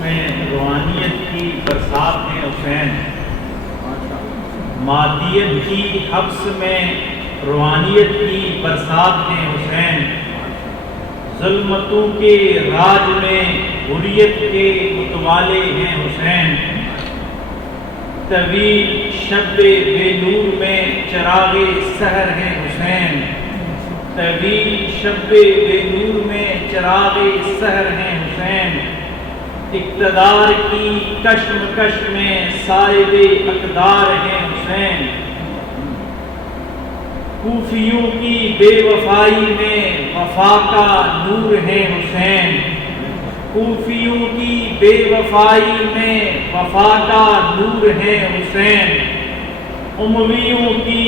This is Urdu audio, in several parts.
میں روحانیت کی برسات ہے حسین، مادیت کی حبس میں روحانیت کی برسات ہے حسین، ظلمتوں کے راج میں حریت کے متوالے ہیں حسین، طویل شب بے نور میں چراغ سحر ہیں حسین، طویل شب بے نور میں چراغ سحر ہیں حسین، اقتدار کی کشمکش میں صاحب اقدار ہیں حسین، کوفیوں کی بے وفائی میں وفا کا نور ہے حسین، کوفیوں کی بے وفائی میں وفا کا نور ہے حسین، امویوں کی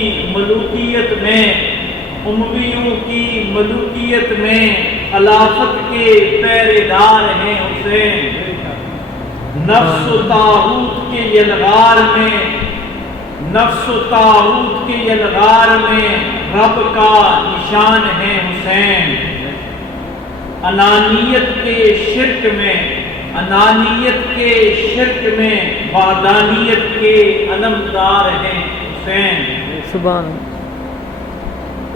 ملوکیت میں خلافت کے پہرے دار ہیں حسین، نفس و طاغوت کے یلغار میں رب کا نشان ہے حسین، انانیت کے شرک میں وحدانیت کے علمدار ہیں حسین، سبحان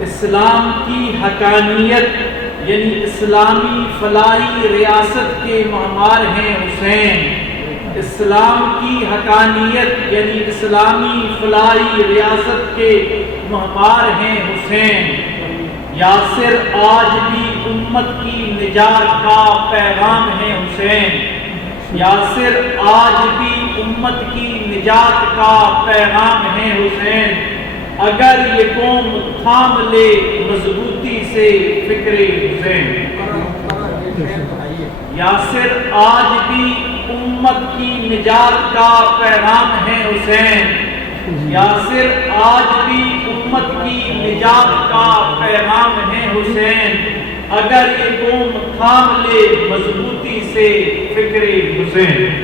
اسلام کی حقانیت یعنی اسلامی فلاحی ریاست کے معمار ہیں حسین، اسلام کی حقانیت یعنی اسلامی فلاحی ریاست کے معمار ہیں حسین، یاسر آج بھی امت کی نجات کا پیغام ہے حسین، یاسر آج بھی امت کی نجات کا پیغام ہے حسین، اگر یہ قوم تھام لے مضبوطی سے فکر حسین، یاسر آج بھی امت کی نجات کا پیغام ہے حسین، یاسر آج بھی امت کی نجات کا پیغام ہے حسین، اگر یہ قوم تھام لے مضبوطی سے فکر حسین۔